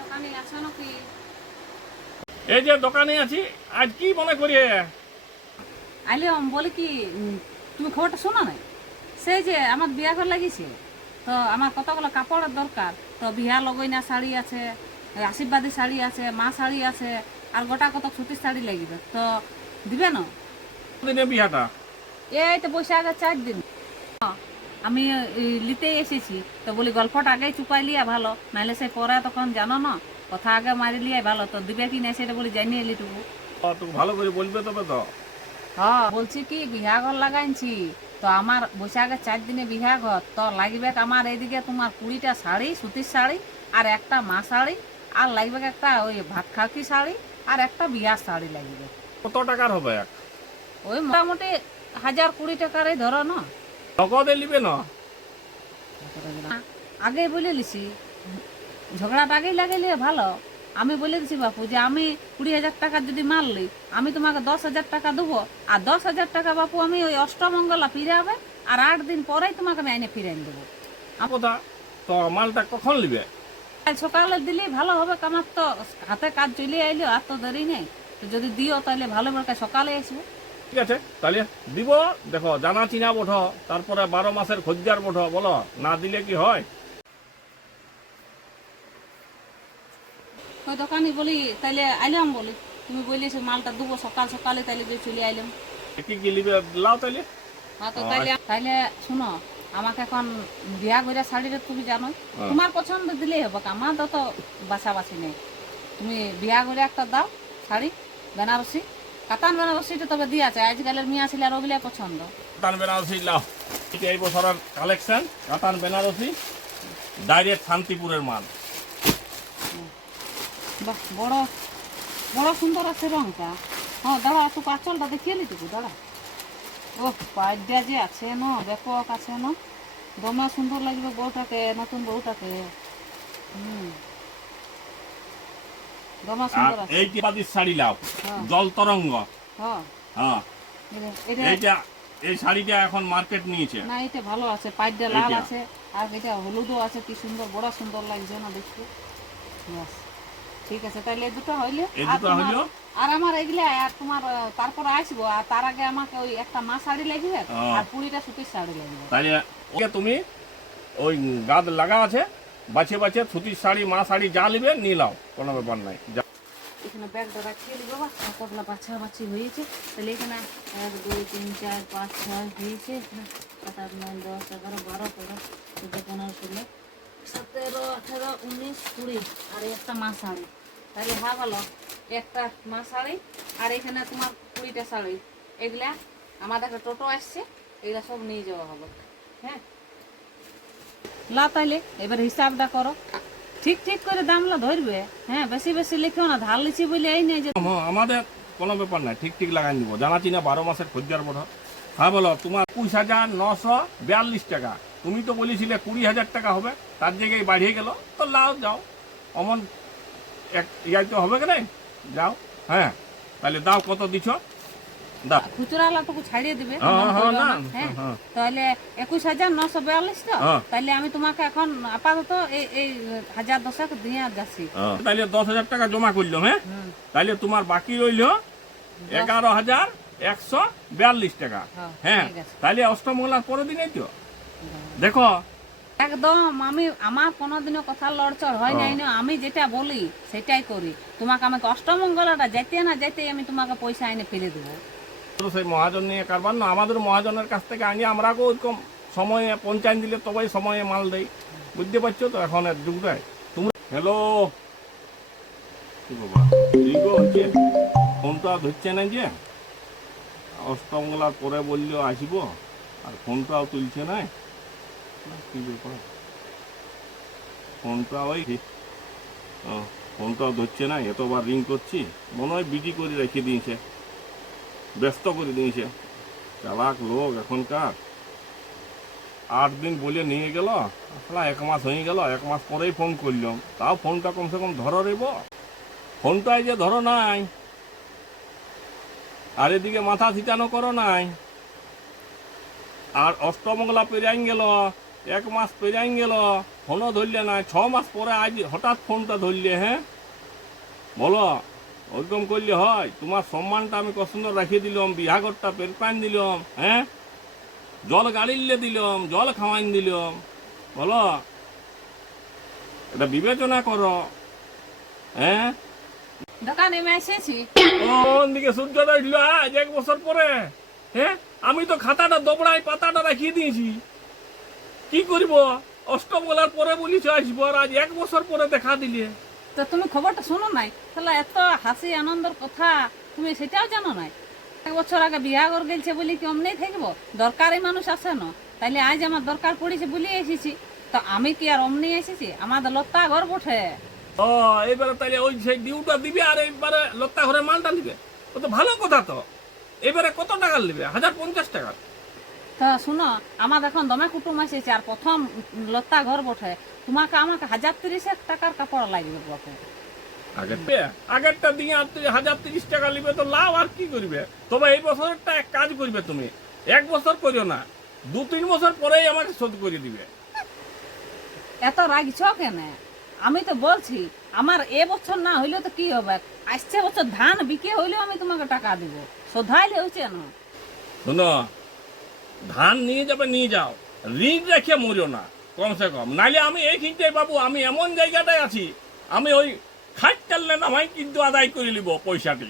দোকানে আছো নাকি? এই যে দোকানে আছি। আজ কি মনে করি? আইলাম বলে কি তুমি খবরটা শোনো না? সেই যে আমার বিয়া ঘর লাগিয়েছে, তো আমার কতগুলো কাপড়ের দরকার। তো বিয়া লগইনা শাড়ি আছে, আশীর্বাদী শাড়ি আছে, মা শাড়ি আছে, আর গোটা কত সুতির শাড়ি লাগবে। তো দিবে না? দিনে বিয়াটা? এই তো বৈশাখে 4 দিন। আমি লিতে এসেছি, তো বলি গল্পটা আগেই চুপাই লিয়া ভালো, নাহলে সে পরে তখন জানো না, কথা আগে মারি লিয়াই ভালো। তো দিবে কি না সেটা বলি জানিয়ে এলি টুকু। তুই ভালো করে বলবে তবে তো। হ্যাঁ, বলছি কি বিহা ঘর লাগাইছি, তো আমার বৈশাখের 4 দিনে বিহা ঘর, তো লাগবে আমার এইদিকে তোমার 20টা শাড়ি, সুতির শাড়ি, আর একটা মা শাড়ি, আর লাগবে একটা ওই ভাত খাকি শাড়ি, আর একটা বিয়ার শাড়ি লাগবে। কত টাকার হবে এক? ওই মোটামুটি 1020 টাকারই ধরো না। নগদে নিবে না? আগে বলে লিছি, ঝগড়াটা আগেই লাগাইলে ভালো। আমি বলে দিছি বাপু যে আমি 20,000 টাকা যদি মারলি, আমি তোমাকে 10,000 টাকা দেবো, আর 10,000 টাকা বাপু আমি ওই অষ্টমঙ্গলা ফিরাবে, আর 8 দিন পরেই তোমাকে আমি আইনে ফিরে দেবো। কথা তো মালটা কখন নিবে? কাল সকালে দিলেই ভালো হবে, আমার তো হাতে কাজ চলে আইলো, আর তো দেরি নেই। তো যদি দিও তাহলে ভালো করে সকালে আসবো। ঠিক আছে তাহলে দিব। দেখো জানা চিনা বঠো, তারপরে 12 মাসের খদ্দের বঠো, বলো না দিলে কি হয়? ওই দোকানে বলি তাইলে আইলাম, বলি তুমি বললি সে মালটা দেবো সকাল সকালে, তাইলে যে চলে আইলাম। কি কি নিবে লাও তাইলে। হ্যাঁ, তো তাইলে তাইলে শুনো, আমাকে এখন বিয়া করে শাড়িটা তুমি জানো, হ্যাঁ। তোমার পছন্দ দিলেই হবে, আমার তো বাছাবাছি নেই। তুমি বিয়া করে একটা দাও শাড়ি, বেনারসি, কাতান বেনারসিটা তবে দিয়ে আছে, আজকালের মিয়া ছিল আর ওগুলাই পছন্দ। কাতান বেনারসি লাও। এটা এই বছরের কালেকশন, কাতান বেনারসি, ডাইরেক্ট শান্তিপুরের মাল। বাহ, বড় বড় সুন্দর আছে রংটা। হ্যাঁ দাঁড়া, একটু পাঁচলটা দেখিয়ে নি টুকু, দাঁড়া। ও পাইডা যে আছে না, ব্যাপক আছে না, দমে সুন্দর লাগবে বউটাকে, নতুন বউটাকে। দমে আর সুন্দর আছে। এই টিপাদির শাড়ি লাও, হ্যাঁ জল তরঙ্গ। হ্যাঁ, হ্যাঁ, এটা এইটা এই শাড়িটা এখন মার্কেট নিয়েছে। না, এটা ভালো আছে, পাইডা লাল এইটা। আছে, আর এটা হলুদও আছে, কি সুন্দর, বড় সুন্দর লাগছে না দেখতে। ব্যাস, ঠিক আছে তাহলে এই দুটো হইলে। এই আর দুটো তোমার হইলো। আর আমার এগুলা, আর তোমার তারপরে আসবো, আর তার আগে আমাকে ওই একটা মা শাড়ি লাগবে, আর 20টা সুতির শাড়ি লাগবে। তাহলে ওকে তুমি ওই গাদ লাগা আছে, বাছে বাছে সুতির শাড়ি মা শাড়ি যা নিবে নিয়ে লাও, কোনো ব্যাপার নাই। এখানে ব্যাগটা রাখিয়ে দিই বাবা, কতগুলো বাছাবাছি হয়েছে। তাহলে এখানে 1 2 3 4 5 6 হয়েছে, 7 8 9 10 11 12 13 14 15 16 17 18 19 20, আর একটা মা শাড়ি। তাহলে হ্যাঁ ভালো, একটা মা শাড়ি, আর এখানে তোমার 20টা শাড়ি। এগুলা আমাদের একটা টোটো আসছে, এগুলা সব নিয়ে যাওয়া হবে। হ্যাঁ লা, তাইলে এবার হিসাবটা করো, ঠিক ঠিক করে দামলা ধরবে। হ্যাঁ, বেশি বেশি লিখো না, ধার লিচি বলে এই নেই যে। আমাদের কোনো ব্যাপার নাই, ঠিক ঠিক লাগাই নিবো, জানা চিনা 12 মাসের খদ্দের বড়। হ্যাঁ বলো, তোমার 21,942 টাকা। তুমি তো বলেছিলে 20,000 টাকা হবে, তার জায়গায় বাড়িয়ে গেল, তো লাও যাও। অমন এক ইয়াই তো হবে কি নাই, যাও। হ্যাঁ তাহলে দাও, কত দিছ দাও। খুচরা আলাটুকু ছাড়িয়ে দিবে। হ্যাঁ, হ্যাঁ, না, হ্যাঁ, হ্যাঁ। তাহলে 21,942 তো। হ্যাঁ। তাহলে আমি তোমাকে এখন আপাতত এই এই 1010 দিয়ে যাচ্ছি। তাহলে 10,000 টাকা জমা করলাম। হ্যাঁ, তাহলে তোমার বাকি রইল 11,142 টাকা। হ্যাঁ, ঠিক আছে। তাহলে অষ্টমঙ্গলার পরের দিনেই তো দেখো। একদম আমি আমার কোনোদিনও কথা লড়চড় হয় নাই না, আমি যেটা বলি সেটাই করি। তোমাকে আমাকে অষ্টমঙ্গলাটা যেতে না যেতে আমি তোমাকে পয়সা এনে ফেলে দেবো। তো সেই মহাজন নিয়ে কারবার না, আমাদের মহাজনের কাছ থেকে আনি আমরাকেও ওইরকম সময়ে পৌঁছায় দিলে তবেই সময়ে মাল দেয়। বুঝতে পারছো তো এখন এর যুগটায়। তুমি হ্যালো, কি বাবা ঠিক হচ্ছে, ফোনটা ধরছে না যে, অষ্টমঙ্গলার পরে বললেও আসিব, আর ফোনটাও তুলছে না। কি ব্যাপার, ফোনটা ওই ফোনটাও ধরছে না, এতবার রিং করছি, মনে হয় বিজি করে রেখে দিয়েছে, ব্যস্ত করে দিয়েছে। চালাক লোক এখনকার। 8 দিন বলে নিয়ে গেল, আসলে 1 মাস হয়ে গেল, 1 মাস পরেই ফোন করলাম, তাও ফোনটা কমসে কম ধরো রেব। ফোনটাই যে ধরো নাই, আর এদিকে মাথা ছিটানো করো নাই, আর অষ্টমঙ্গলা পেরিয়ে গেল, 1 মাস পেরিয়ে গেল, ফোনও ধরলে না, 6 মাস পরে আজ হঠাৎ ফোনটা ধরলে, হ্যাঁ বলো ওরকম করলে হয়? তোমার সম্মানটা আমি কত সুন্দর রাখিয়ে দিলাম, বিহাঘরটা পেরপান দিলাম, হ্যাঁ জল গাড়িলে দিলাম, জল খাওয়াইন দিলাম, বলো এটা বিবেচনা করো। হ্যাঁ দোকানে আমি এসেছি। কোন দিকে সূর্যোদয় হইল আজ 1 বছর পরে? হ্যাঁ আমি তো খাতাটা দবড়াই পাতাটা রাখিয়ে দিয়েছি, কি করব? অষ্টম বলার পরে বলিস আসবো, আর আজ 1 বছর পরে দেখা দিলে। তো তুমি খবরটা শোনো নাই? তাহলে এত হাসি আনন্দের কথা তুমি সেটাও জানো নাই? 1 বছর আগে বিয়া করে গেছে বলি কি অমনি থাকবো? দরকারি মানুষ আসে না, তাইলে আজ আমার দরকার পড়েছে বলে এসেছি। তো আমি কি আর অমনি এসেছি? আমাদের লত্তা ঘর বঠে। ও এবারে তাহলে ওই সেই ডিউটা দিবে আর এইবারে লত্তা ঘরে মালটা নিবে, ও তো ভালো কথা। তো এবারে কত টাকা নেবে? 1050 টাকা। তো শুনো, আমার এখন দমে কুটুম এসেছে আর প্রথম লত্তা ঘর বঠে। তোমাকে আমাকে 1030 টাকার কাপড় লাগবে বাপু। আগেরটা দিয়ে আর তুই 1030 টাকা নিবে তো লাভ আর কি করবে? তবে এই বছরটা এক কাজ করবে, তুমি 1 বছর করিও না, 2-3 বছর পরেই আমাকে শোধ করে দিবে। এত রাগছ কেন? আমি তো বলছি আমার এ বছর না হইলে তো কি হবে, আসছে বছর ধান বিকে হইলেও আমি তোমাকে টাকা দিব, শোধাইলে হয়েছে না। শোনো, ধান নিয়ে যাবে নিয়ে যাও, ঋণ রেখে মরিও না কমসে কম। নাইলে আমি এই কিনতে বাবু, আমি এমন জায়গাটায় আছি, আমি ওই খাট চাললে নামাই কিন্তু আদায় করে নিব পয়সাটি।